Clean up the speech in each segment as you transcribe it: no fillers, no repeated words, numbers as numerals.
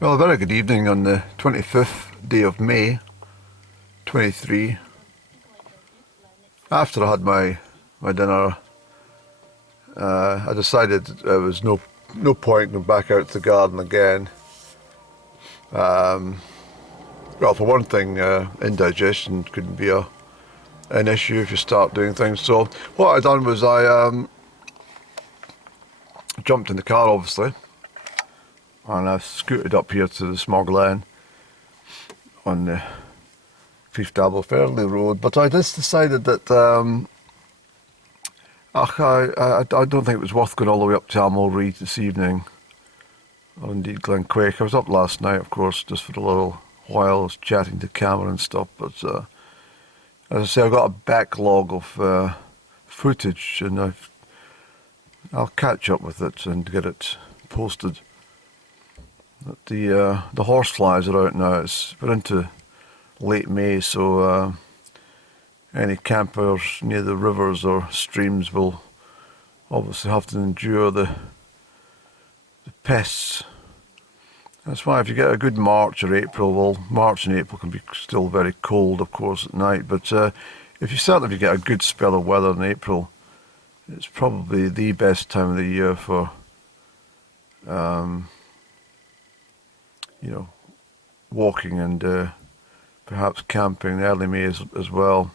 Well, a very good evening on the 25th day of May, 23. After I had my dinner, I decided there was no point going back out to the garden again. Well, for one thing, indigestion couldn't be an issue if you start doing things. So what I done was I jumped in the car, obviously, and I scooted up here to the small glen on the Crieff Fairley Road. But I just decided that I don't think it was worth going all the way up to Almond this evening, or indeed Crieff. I was up last night, of course, just for a little while. I was chatting to camera and stuff, but as I say, I've got a backlog of footage, and I'll catch up with it and get it posted. But the horseflies are out now. We're into late May, so any campers near the rivers or streams will obviously have to endure the pests. That's why if you get a good March or April, well, March and April can be still very cold, of course, at night, but if you get a good spell of weather in April, it's probably the best time of the year for walking and perhaps camping in early May as well.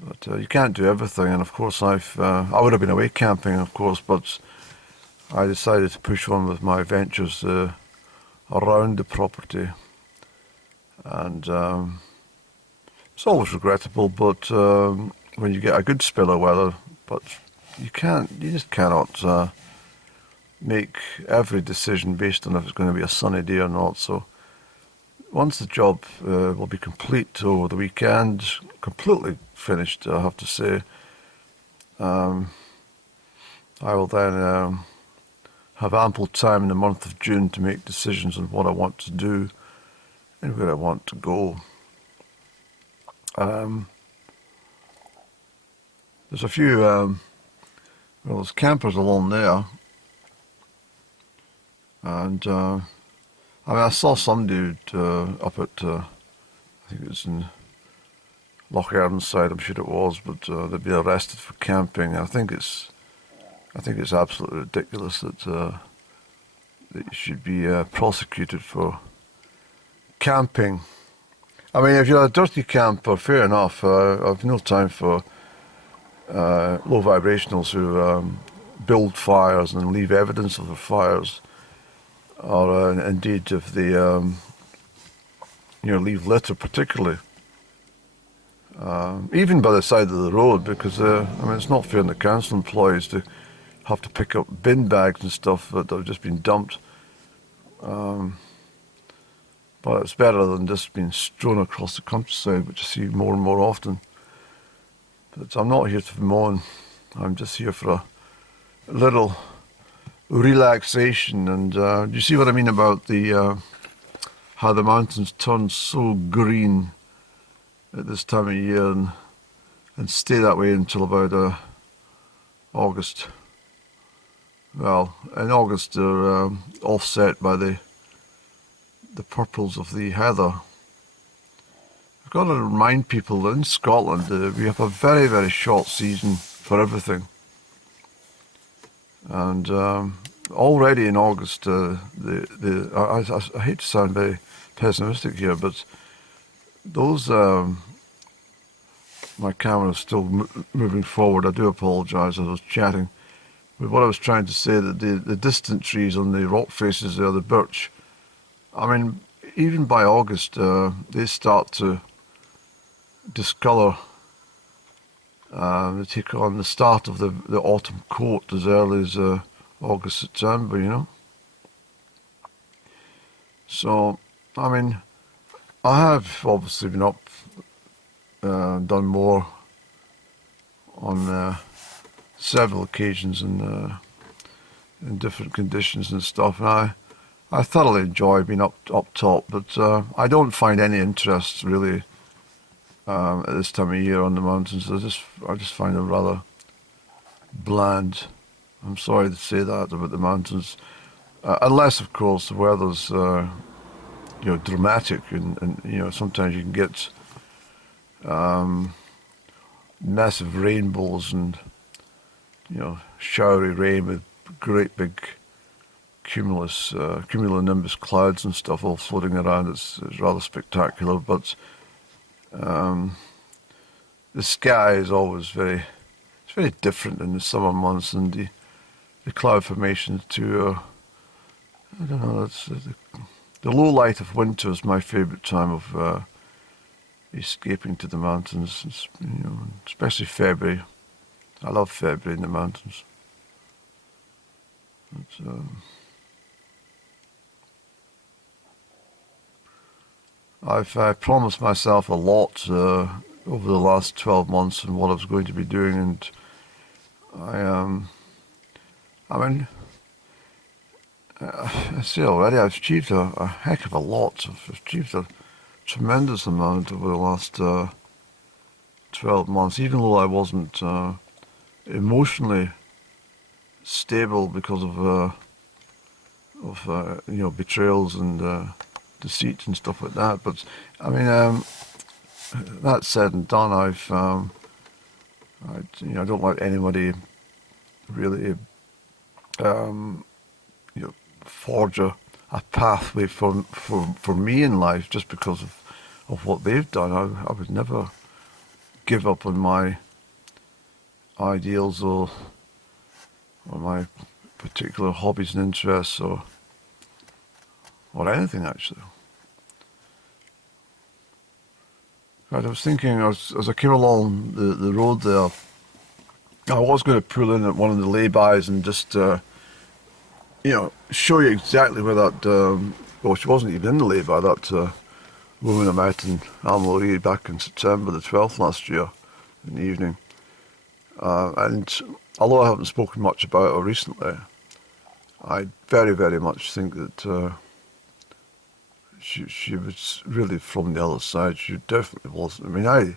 But you can't do everything, and of course I would have been away camping, of course, but I decided to push on with my ventures around the property, and it's always regrettable, but when you get a good spell of weather, but you just cannot make every decision based on if it's going to be a sunny day or not. So once the job will be complete over the weekend, completely finished, I have to say, I will then have ample time in the month of June to make decisions on what I want to do and where I want to go. There's a few, there's campers along there, and I saw some dude up at, I think it was in Loch Ernside, I'm sure it was, but they'd been arrested for camping. I think it's absolutely ridiculous that you should be prosecuted for camping. I mean, if you're a dirty camper, fair enough. I've no time for low vibrationals who build fires and leave evidence of the fires, or indeed if they leave litter, particularly even by the side of the road, because it's not fair on the council employees to have to pick up bin bags and stuff that have just been dumped. But it's better than just being strewn across the countryside, which I see more and more often. But I'm not here to moan. I'm just here for a little relaxation. And do you see what I mean about how the mountains turn so green at this time of year and stay that way until about August? Well, in August they're offset by the purples of the heather. I've got to remind people that in Scotland we have a very, very short season for everything. And already in August, I hate to sound very pessimistic here, but those, my camera is still moving forward. I do apologise, I was chatting. But what I was trying to say, that the distant trees on the rock faces there, the birch, I mean, even by August, they start to discolour. They take on the start of the autumn coat as early as August, September, So, I mean, I have obviously been up, done more on several occasions in different conditions and stuff, and I thoroughly enjoy being up top, but I don't find any interest really at this time of year on the mountains. I just find them rather bland. I'm sorry to say that about the mountains. unless of course the weather's dramatic, and sometimes you can get massive rainbows and showery rain with great big cumulonimbus clouds and stuff all floating around. It's rather spectacular, but the sky is always very different in the summer months, and the cloud formations too. I don't know. The low light of winter is my favourite time of escaping to the mountains. Especially February. I love February in the mountains. I've promised myself a lot over the last 12 months and what I was going to be doing, and I say already, I've achieved a heck of a lot. I've achieved a tremendous amount over the last 12 months, even though I wasn't emotionally stable because of betrayals and deceit and stuff like that. But I mean, that said and done, I don't let anybody really forge a pathway for me in life just because of what they've done. I would never give up on my ideals or my particular hobbies and interests or anything actually. Right, I was thinking as I came along the road there, I was going to pull in at one of the lay-bys and just show you exactly where that, she wasn't even in the lay-by, that woman I met in Almond back in September the 12th last year in the evening. And although I haven't spoken much about her recently, I very, very much think that she was really from the other side. She definitely wasn't. I mean,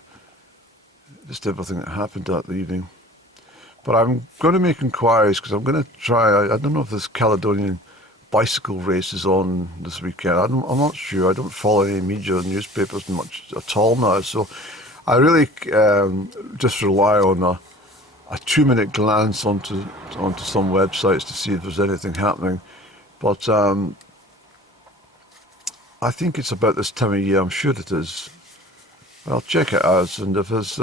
just everything that happened that evening. But I'm going to make inquiries because I'm going to try. I don't know if this Caledonian bicycle race is on this weekend. I'm not sure. I don't follow any media or newspapers much at all now. So I really just rely on a 2-minute glance onto some websites to see if there's anything happening. But I think it's about this time of year. I'm sure it is. I'll check it out, and if there's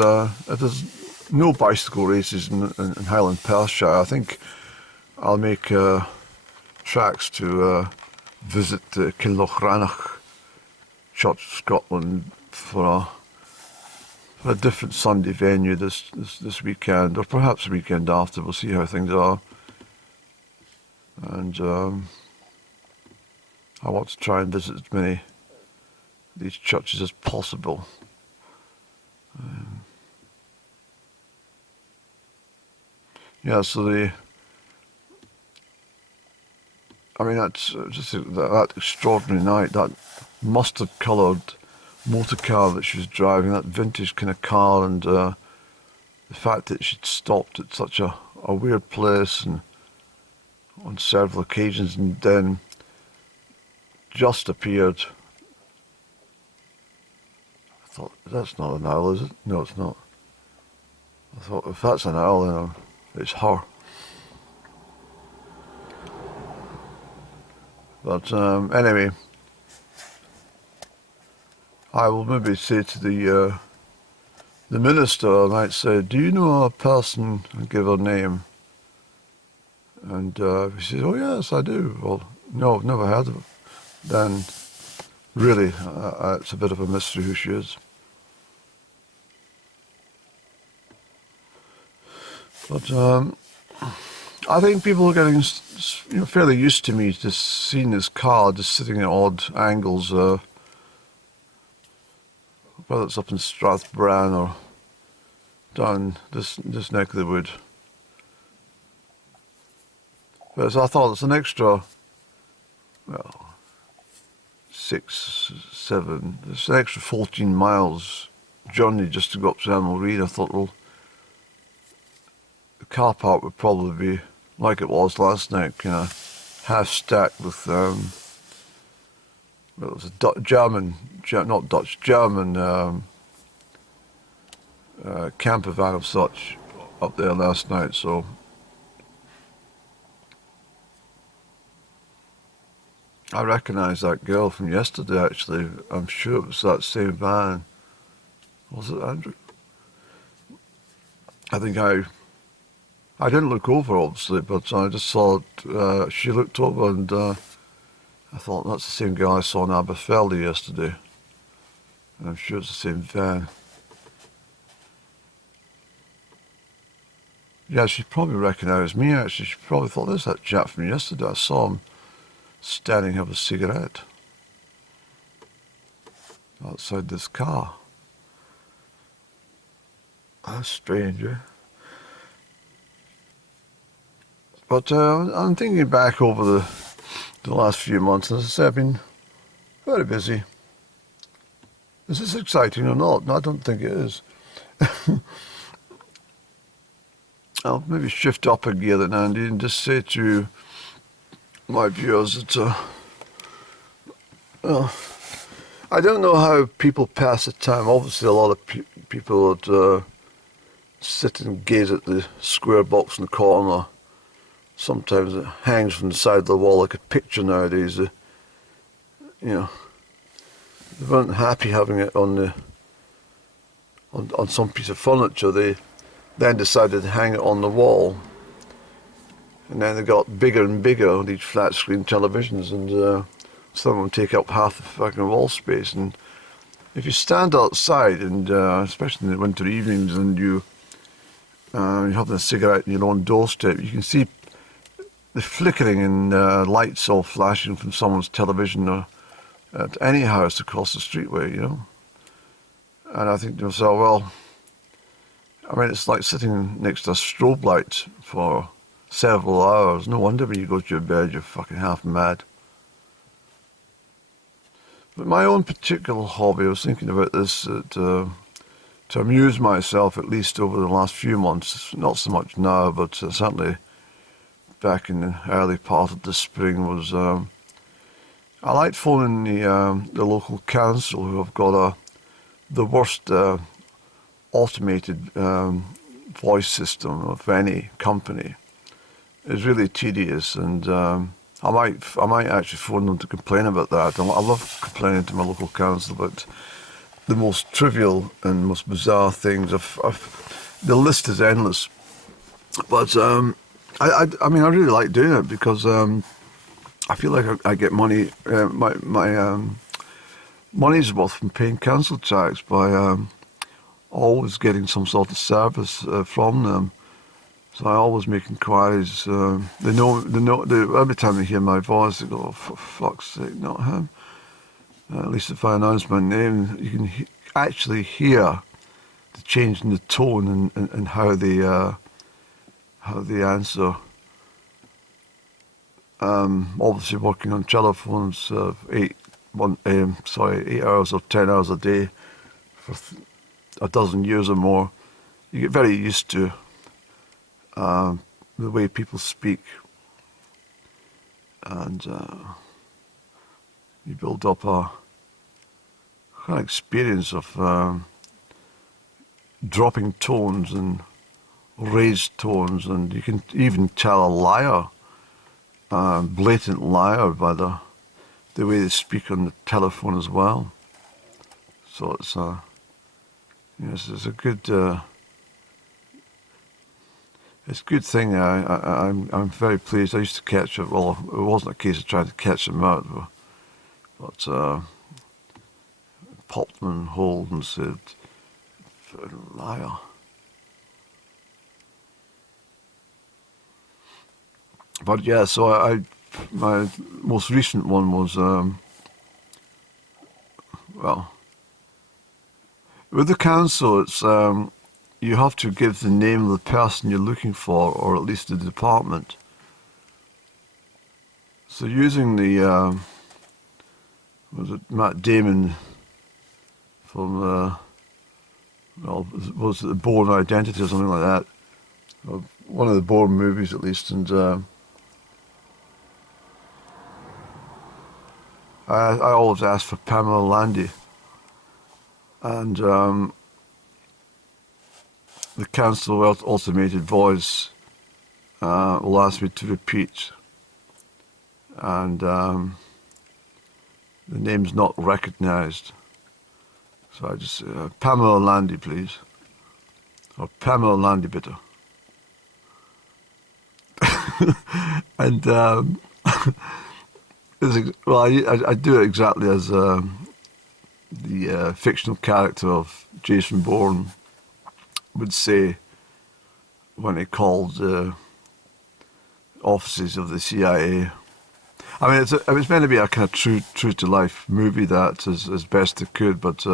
no bicycle races in Highland Perthshire, I think I'll make tracks to visit Killochranach Church, Scotland, for a different Sunday venue this weekend, or perhaps the weekend after. We'll see how things are. And I want to try and visit as many of these churches as possible. So that's just that extraordinary night, that mustard-coloured motor car that she was driving, that vintage kind of car, and the fact that she'd stopped at such a weird place and on several occasions and then just appeared. I thought, that's not an owl, is it? No, it's not. I thought, if that's an owl, then it's her. But anyway, I will maybe say to the minister, I might say, do you know a person, and give her name? And he says, oh yes, I do. Well, no, I've never heard of her. Then really, it's a bit of a mystery who she is. But I think people are getting fairly used to me just seeing this car just sitting at odd angles, whether it's up in Strathbran or down this neck of the wood. But I thought it's an extra, it's an extra 14 miles journey just to go up to Almond. I thought, well, the car park would probably be like it was last night, kind of half stacked with well, it was a German, not Dutch, German camper van of such up there last night. So I recognised that girl from yesterday. Actually, I'm sure it was that same van. Was it Andrew? I think I didn't look over, obviously, but I just saw it, she looked over, and I thought, that's the same girl I saw in Aberfeldy yesterday. And I'm sure it's the same van. Yeah, she probably recognised me, actually. She probably thought, there's that chap from yesterday. I saw him standing having a cigarette outside this car. That's strange, eh? But I'm thinking back over the last few months, and as I said, I've been very busy. Is this exciting or not? No, I don't think it is. I'll maybe shift up a gear then, Andy, and just say to my viewers that I don't know how people pass the time. Obviously, a lot of people would sit and gaze at the square box in the corner. Sometimes it hangs from the side of the wall like a picture nowadays. You know, they weren't happy having it on some piece of furniture. They then decided to hang it on the wall, and then they got bigger and bigger on these flat screen televisions, and some of them take up half the fucking wall space. And if you stand outside, and especially in the winter evenings, and you're having a cigarette on your own doorstep, you can see the flickering and lights all flashing from someone's television or at any house across the streetway, you know. And I think to myself, well, I mean, it's like sitting next to a strobe light for several hours. No wonder when you go to your bed, you're fucking half mad. But my own particular hobby, I was thinking about this, to amuse myself, at least over the last few months, not so much now, but certainly back in the early part of the spring, was I liked phoning the local council, who have got the worst automated voice system of any company. It's really tedious, and I might actually phone them to complain about that. I love complaining to my local council about the most trivial and most bizarre things. The list is endless, but I mean, I really like doing it because I feel like I get money, my money's worth from paying council tax by always getting some sort of service from them. So I always make inquiries. They know. Every time they hear my voice, they go, "Oh, for fuck's sake, not him." At least if I announce my name, you can actually hear the change in the tone and how they answer. Obviously, working on telephones 8 hours or 10 hours a day for a dozen years or more, you get very used to the way people speak, and you build up a kind of experience of dropping tones and raised tones, and you can even tell a liar, blatant liar, by the way they speak on the telephone as well. So it's it's a good. It's a good thing. I'm very pleased. I used to catch it. Well, it wasn't a case of trying to catch them out, but popped them in hold and said, "Liar." But yeah, so my most recent one was well, with the council, it's you have to give the name of the person you're looking for, or at least the department. So using the, was it Matt Damon from, was it the Bourne Identity or something like that? One of the Bourne movies at least, and I always ask for Pamela Landy, and the council automated voice will ask me to repeat, and the name's not recognised. So I just say, Pamela Landy, please. Or Pamela Landy, Bitte. And I do it exactly as the fictional character of Jason Bourne would say when he called the offices of the CIA. I mean, it was meant to be a kind of true to life movie, that as best it could, but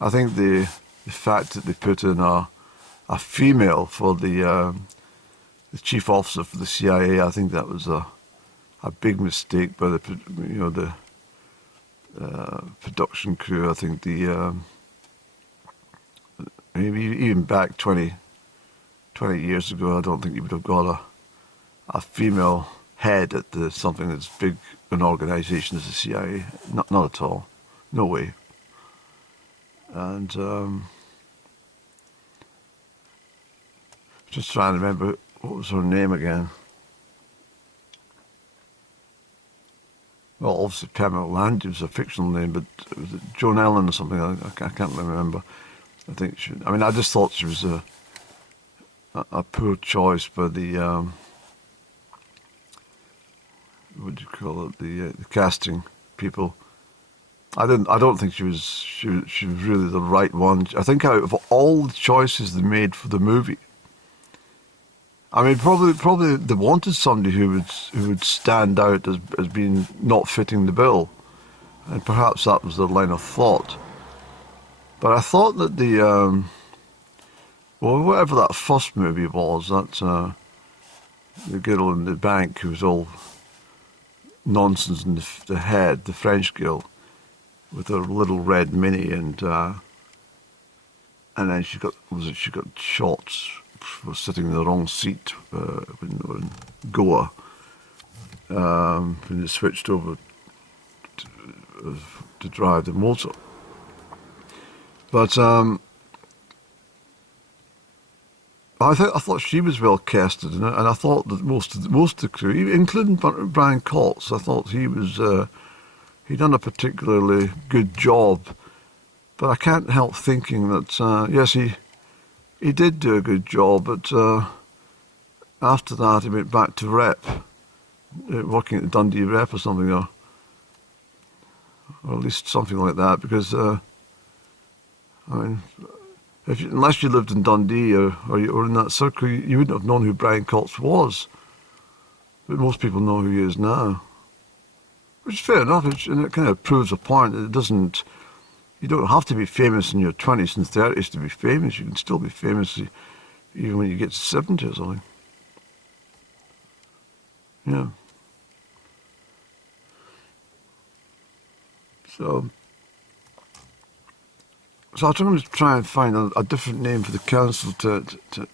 I think the fact that they put in a female for the chief officer for the CIA, I think that was a big mistake by the production crew. I think maybe even back 20 years ago, I don't think you would have got a female head at something as big an organisation as the CIA. Not at all. No way. And just trying to remember, what was her name again? Well, obviously Pamela Landy was a fictional name, but was it Joan Ellen or something? I can't remember. I think I just thought she was a poor choice by the what do you call it? The casting people. I don't think she was really the right one. I think out of all the choices they made for the movie, I mean, probably they wanted somebody who would stand out as being not fitting the bill, and perhaps that was their line of thought. But I thought that whatever that first movie was, that the girl in the bank who was all nonsense in the head, the French girl, with her little red mini, and then she got shots for sitting in the wrong seat when Goa, when they switched over to drive the motor. But I thought she was well casted in it, and I thought that most of the crew, including Brian Cox, I thought he'd done a particularly good job. But I can't help thinking that yes, he did do a good job, but after that he went back to rep, working at the Dundee Rep or something, or at least something like that, because I mean, unless you lived in Dundee or in that circle, you wouldn't have known who Brian Cox was. But most people know who he is now, which is fair enough, and it kind of proves a point that it doesn't. You don't have to be famous in your 20s and 30s to be famous. You can still be famous even when you get to 70 or something. Yeah. So I'm going to try and find a different name for the council to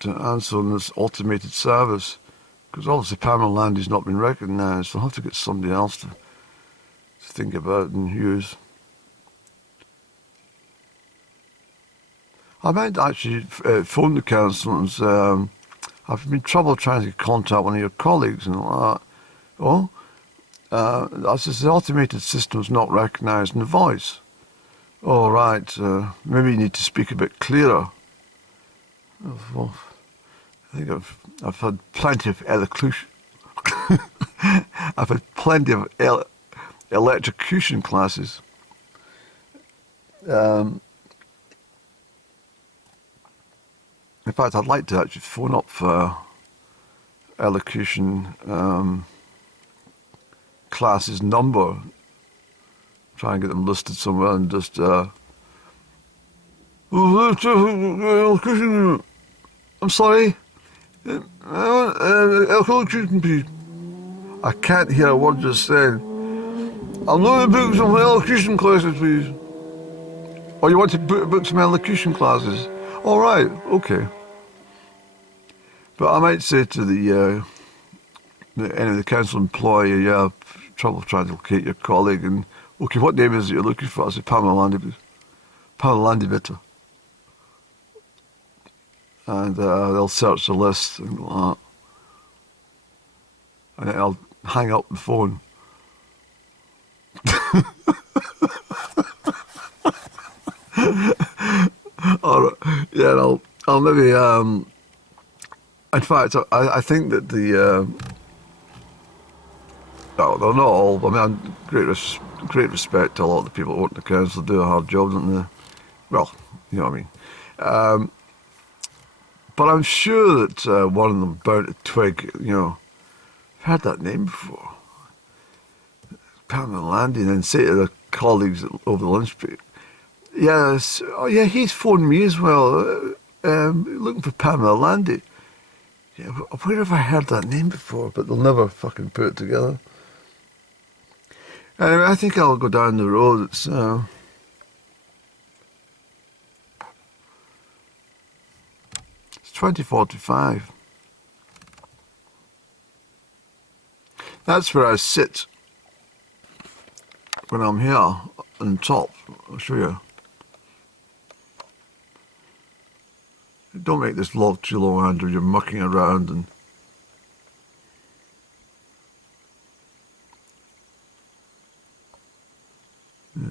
answer on this automated service, because obviously Pamela Landy's not been recognised, so I'll have to get somebody else to think about and use. I might actually phone the council and say, I've been in trouble trying to contact one of your colleagues and all that. Oh, that's just the automated system's not recognising the voice. Oh, right, maybe you need to speak a bit clearer. Well, I think I've had plenty of elocution. I've had plenty of electrocution classes. In fact, I'd like to actually phone up for elocution classes number, try and get them listed somewhere, and just I'm sorry, elocution, please. I can't hear a word you're saying. I'm going to book some elocution classes, please. Or you want to book some elocution classes? All right, okay. But I might say to any of the council employee, yeah, I've trouble trying to locate your colleague, and Okay, what name is it you're looking for? I said Pamela Landy, Pamela Landy Bitte. And they'll search the list and go like that. And then I'll hang up the phone. Or, yeah, I'll maybe, in fact, I think that no, they're not all, I mean, great respect to a lot of the people that work in the council, do a hard job, don't they? Well, you know what I mean. But I'm sure that one of them bound to twig, I've heard that name before. Pamela Landy, and then say to their colleagues over the lunch break, yes, oh yeah, he's phoned me as well, looking for Pamela Landy. Yeah, where have I heard that name before? But they'll never fucking put it together. Anyway, I think I'll go down the road. It's 20:45. That's where I sit when I'm here on top. I'll show you. Don't make this vlog too long, Andrew. You're mucking around and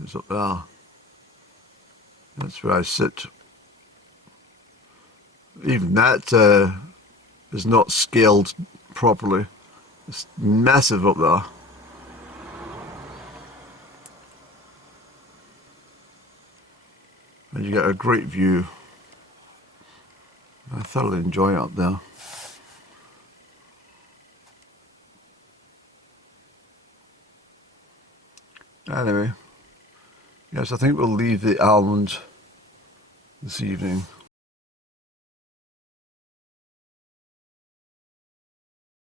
it's up there. That's where I sit. Even that is not scaled properly. It's massive up there. And you get a great view. I thoroughly enjoy it up there. Anyway, yes, I think we'll leave the Almond this evening.